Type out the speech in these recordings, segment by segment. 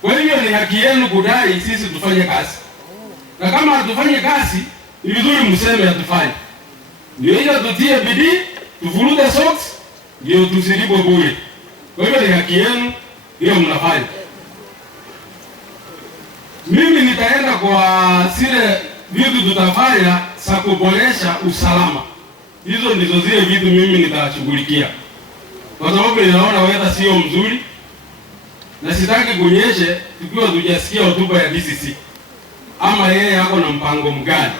Kwa hivyo ni haki yenu kudai sisi tufanye kazi, na kama hatufanye kazi ni vizuri mseme hatufanye, ndio hiyo tutie bidii, tufurute socks, ndio tusilipwe bure. Kwa hivyo ni haki yenu, hiyo mnafanya. Mimi nitaenda kwa zile vitu tutafanya za kuboresha usalama. Hizo ndizo zile vitu mimi nitashughulikia, kwa sababu ninaona weather sio mzuri na sitaki kunyeshe tukiwa tujasikia hotuba ya DCC ama yeye yako na mpango mgani.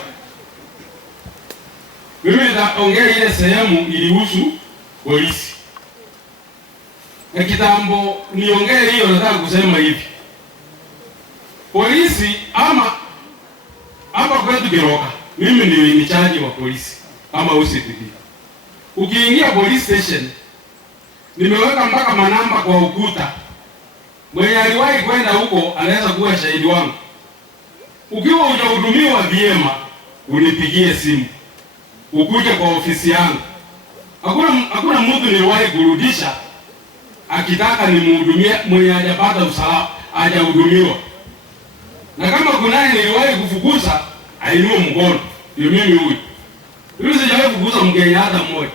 Mimi nitaongea ile sehemu ilihusu polisi. Na kitambo niongee hiyo, nataka kusema hivi. Polisi ama hapa kwetu Keroka, mimi ndio in charge wa polisi ama Ocpd. Ukiingia police station, nimeweka mpaka manamba kwa ukuta. Mwenye aliwahi kwenda huko anaweza kuwa shahidi wangu. Ukiwa hujahudumiwa vyema, unipigie simu, ukuje kwa ofisi yangu. Hakuna mtu niliwahi kurudisha akitaka nimhudumie mwenye hajapata usalama, hajahudumiwa. Na kama kunaye niliwahi kufukuza, ainue mkono. Ndio mimi huyu. Mimi sijawahi kufukuza Mkenya hata mmoja.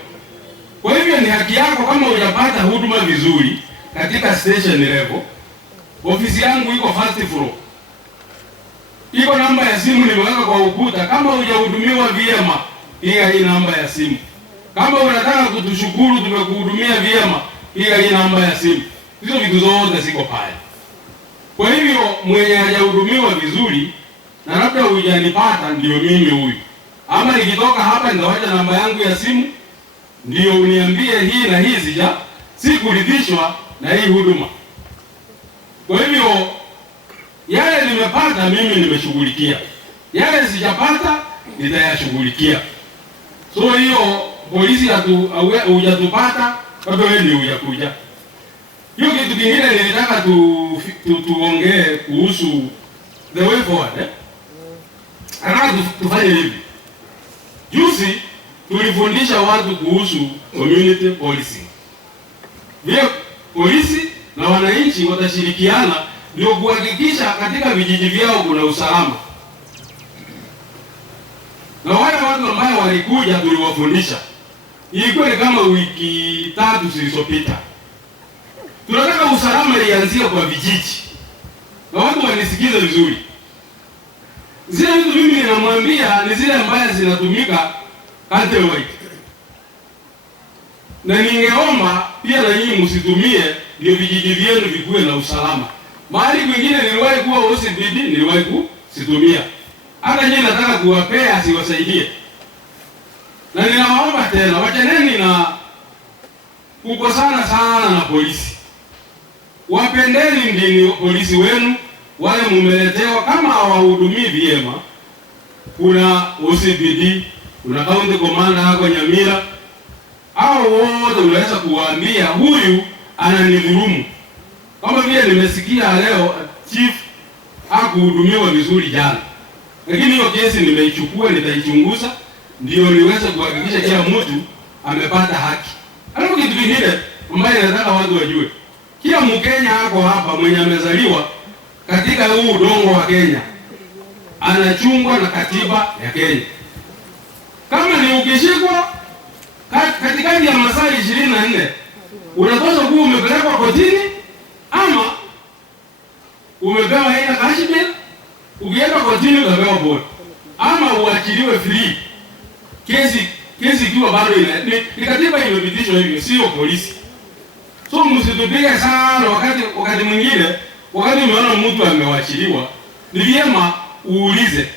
Kwa hivyo ni haki yako, kama hujapata huduma vizuri katika station level. Ofisi yangu iko first floor. Iko namba ya simu nimeweka kwa ukuta. Kama hujahudumiwa vyema, piga hii namba ya simu. Kama unataka kutushukuru tumekuhudumia vyema, piga hii namba ya simu. Hizo vitu zote ziko pale. Kwa hivyo mwenye hajahudumiwa vizuri na labda hujanipata, ndio mimi huyu. Ama nikitoka hapa nitawacha namba yangu ya simu, ndio uniambie hii na hii sikuridhishwa na hii huduma. Kwa hivyo yale nimepata mimi nimeshughulikia, yale sijapata nitayashughulikia. So hiyo polisi hujatupata, bado wewe ndio hujakuja. Hiyo kitu kingine nilitaka tuongee kuhusu the way forward. Anataka tufanye hivi. Juzi tulifundisha watu kuhusu community policing. Vile polisi na wananchi watashirikiana ndio kuhakikisha katika vijiji vyao kuna usalama. Na wale watu ambao walikuja tuliwafundisha. Ilikuwa ni kama wiki 3 zilizopita. Tunataka usalama ianzie kwa vijiji. Na watu wanisikize vizuri. Zile vitu mimi ninamwambia ni zile ambazo zinatumika countrywide. Na ningeomba pia na nyinyi msitumie ndio vijiji vyenu vikuwe na usalama. Mahali kwingine niliwahi kuwa Ocpd, niliwahi kusitumia. Hata nyinyi nataka kuwapea siwasaidie. Na ninawaomba tena wachaneni na kukosana sana na polisi. Wapendeni ndini polisi wenu, wale mumeletewa kama hawahudumii vyema. Kuna Ocpd, kuna county commander hako Nyamira. Hao wote unaweza kuwaambia huyu ananidhulumu. Kama vile nimesikia leo chief hakuhudumiwa vizuri jana. Lakini hiyo kesi nimeichukua, nitaichunguza ndio niweze kuhakikisha kila mtu amepata haki. Alafu kitu kingine ambaye nataka watu wajue. Kila Mkenya hako hapa mwenye amezaliwa katika huu udongo wa Kenya anachungwa na katiba ya Kenya. Kama ni ukishikwa katikati ya masaa 24 unatosha kuwa umepelekwa kotini ama umepewa hela cash bail, ukienda kotini utapewa bond ama uachiliwe free. Kesi ikiwa bado ni katiba imepitishwa hivyo, sio polisi. So msitupige sana wakati mwingine wakati umeona mtu amewachiliwa, ni vyema uulize